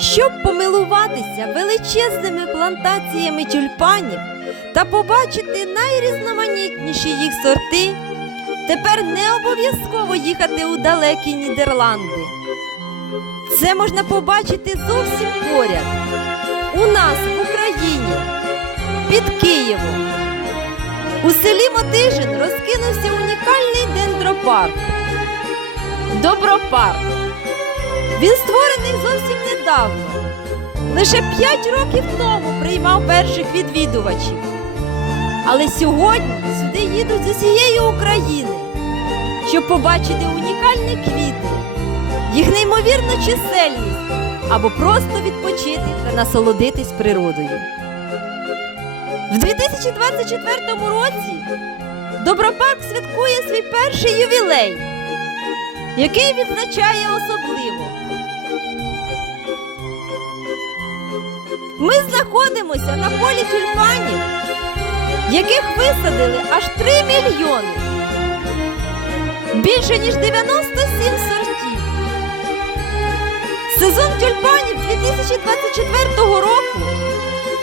Щоб помилуватися величезними плантаціями тюльпанів та побачити найрізноманітніші їх сорти, тепер не обов'язково їхати у далекі Нідерланди. Це можна побачити зовсім поряд. У нас в Україні, під Києвом. У селі Мотижин розкинувся унікальний дендропарк. Добропарк. Він створений зовсім недавно. Лише 5 років тому приймав перших відвідувачів. Але сьогодні сюди їдуть з усієї України, щоб побачити унікальні квіти, їх неймовірну чисельність або просто відпочити та насолодитись природою. В 2024 році Добропарк святкує свій перший ювілей, який відзначає особливо. Ми знаходимося на полі тюльпанів, яких висадили аж 3 мільйони. Більше ніж 97 сортів. Сезон тюльпанів 2024 року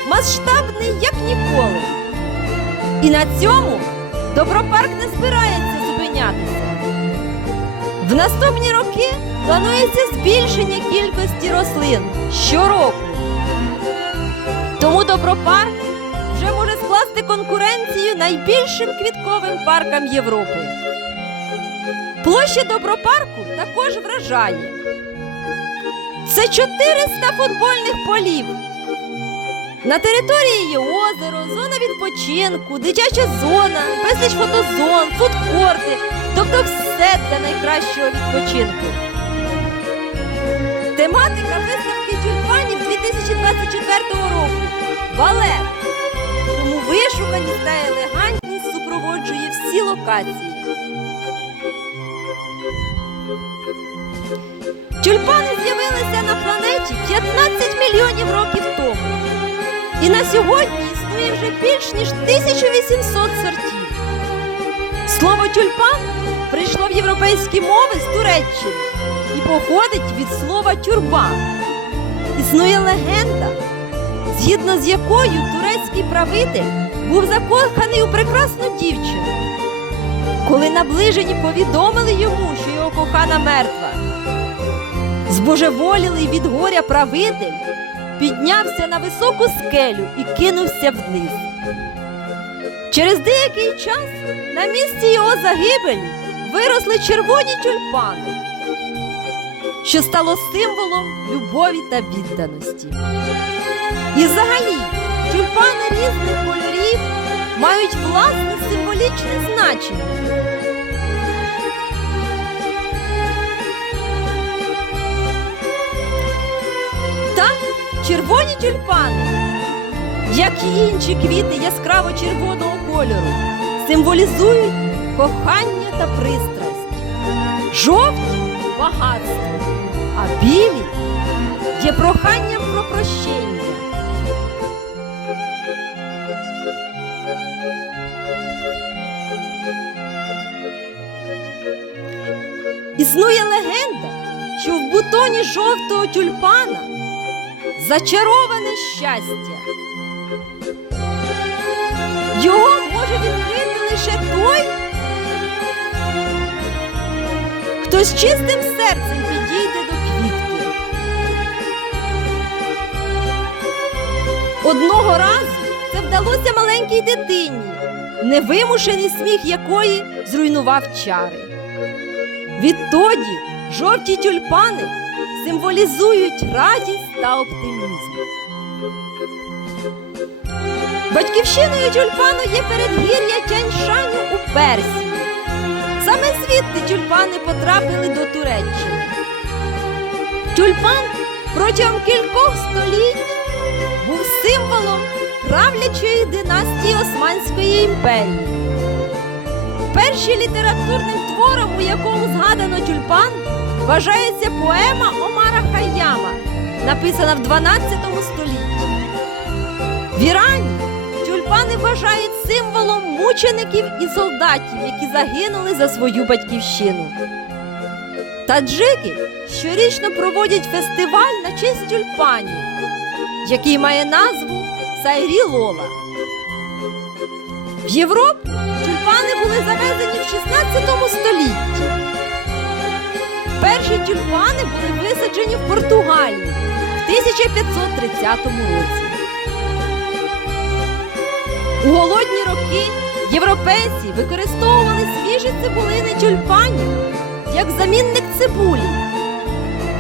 масштабний як ніколи. І на цьому Добропарк не збирається зупинятися. В наступні роки планується збільшення кількості рослин щороку. Тому Добропарк вже може скласти конкуренцію найбільшим квітковим паркам Європи. Площа Добропарку також вражає. Це 400 футбольних полів. На території є озеро, зона відпочинку, дитяча зона, безліч фотозон, фудкорти, тобто все для найкращого відпочинку. Тематика виставки 2024 року балет. Тому вишуканість та елегантність супроводжує всі локації. Тюльпани з'явилися на планеті 15 мільйонів років тому. І на сьогодні існує вже більш ніж 1800 сортів. Слово тюльпан прийшло в європейські мови з Туреччини і походить від слова тюрбан. Існує легенда, згідно з якою турецький правитель був закоханий у прекрасну дівчину. Коли наближені повідомили йому, що його кохана мертва, збожеволілий від горя правитель піднявся на високу скелю і кинувся вниз. Через деякий час на місці його загибелі виросли червоні тюльпани, що стало символом любові та відданості. І взагалі тюльпани різних кольорів мають власне символічне значення. Так, червоні тюльпани, як і інші квіти яскраво червоного кольору, символізують кохання та пристрасть. Жовті багатство, а білі є проханням про прощення. Існує легенда, що в бутоні жовтого тюльпана зачароване щастя. Його може відкрити лише той, хто з чистим серцем підійде до квітки. Одного разу це вдалося маленькій дитині, невимушений сміх якої зруйнував чари. Відтоді жовті тюльпани символізують радість та оптимізм. Батьківщиною тюльпану є передгір'я Тяньшаню у Персії. Саме звідти тюльпани потрапили до Туреччини. Тюльпан протягом кількох століть був символом правлячої династії Османської імперії. Першим літературним твором, у якому згадано тюльпан, вважається поема Омара Хайяма, написана в 12 столітті. В Ірані тюльпани вважають символом мучеників і солдатів, які загинули за свою батьківщину. Таджики щорічно проводять фестиваль на честь тюльпанів, який має назву Сайрі Лола. В Європу тюльпани були завезені в 16 столітті. Перші тюльпани були висаджені в Португалії в 1530 році. У голодні роки європейці використовували свіжі цибулини тюльпанів як замінник цибулі,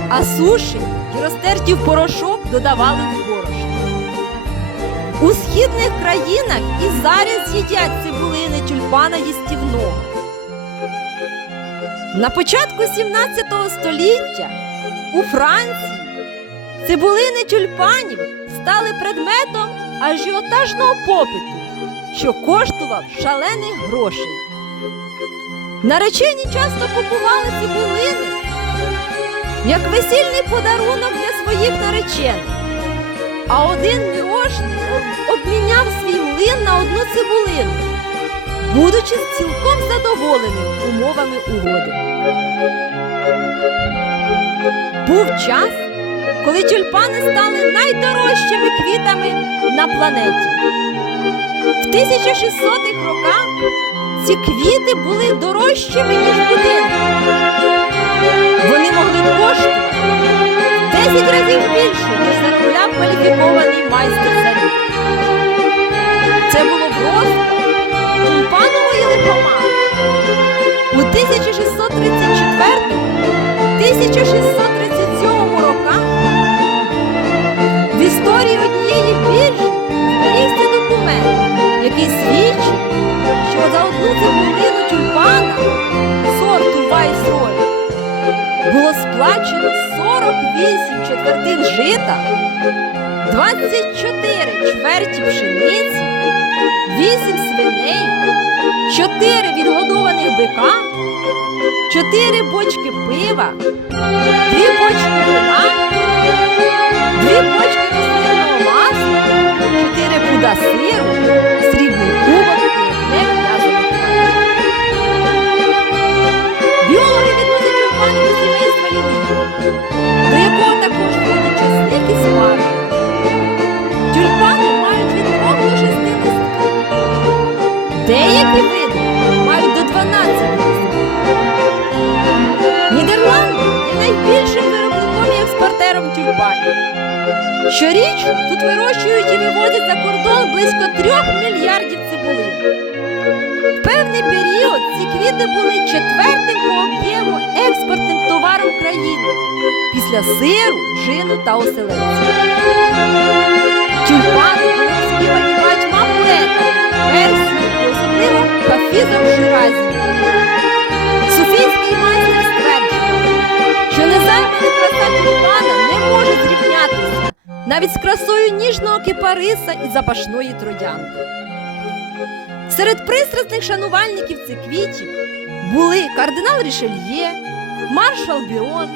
а суші й розтерті в порошок додавали в борошно. У східних країнах і зараз їдять цибулини тюльпана їстівного. На початку 17 століття у Франції цибулини тюльпанів стали предметом ажіотажного попиту, що коштував шалених грошей. Наречені часто купували цибулини як весільний подарунок для своїх наречених. А один мірошник обміняв свій млин на одну цибулину, будучи цілком задоволеним умовами угоди. Був час, коли тюльпани стали найдорожчими квітами на планеті. В 1600-х роках ці квіти були дорожчими, ніж будинки. Вони могли коштувати в 10 разів більше, ніж заробляв кваліфікований майстер 24 чверті пшениці, 8 свиней, 4 відгодованих бика, 4 бочки пива, 2 бочки вина, 2 бочки рослинного масла, 4 пуда сиру, срібний кубок і одне крило. Біологи відносять тюльпани до сімейства лілії, до якого Щорічно тут вирощують і вивозять за кордон близько 3 мільярдів цибулин. В певний період ці квіти були четвертим по об'єму експортним товаром країни після сиру, джину та оселедця. Тюльпани були співані багатьма поетами, Персії особливо Хафізом Ширазі. Навіть з красою ніжного кипариса і запашної троянди. Серед пристрасних шанувальників цих квітів були кардинал Рішельє, маршал Бірон,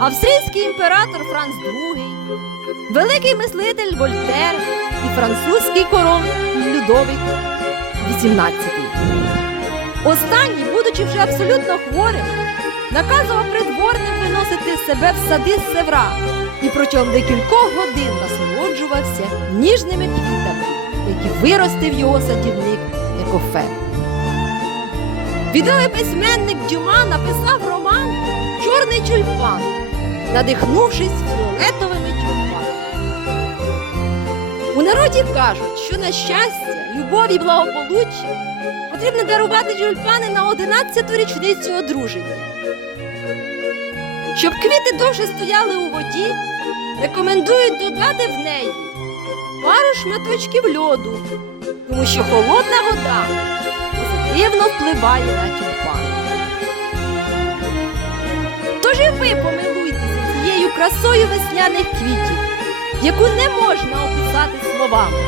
австрійський імператор Франц II, великий мислитель Вольтер і французький король Людовик XVIII. Останній, будучи вже абсолютно хворим, наказував придворним виносити себе в сади севра і протягом декількох годин насолоджувався ніжними квітами, які виростив його садівник Екофе. Відомий письменник Дюма написав роман Чорний тюльпан, надихнувшись фіолетовими. У народі кажуть, що на щастя, любов і благополуччя потрібно дарувати тюльпани на 11-ту річницю одруження. Щоб квіти довше стояли у воді, рекомендують додати в неї пару шматочків льоду, тому що холодна вода позитивно впливає на тюльпани. Тож і ви помилуйтеся цією красою весняних квітів, яку не можна описати словами.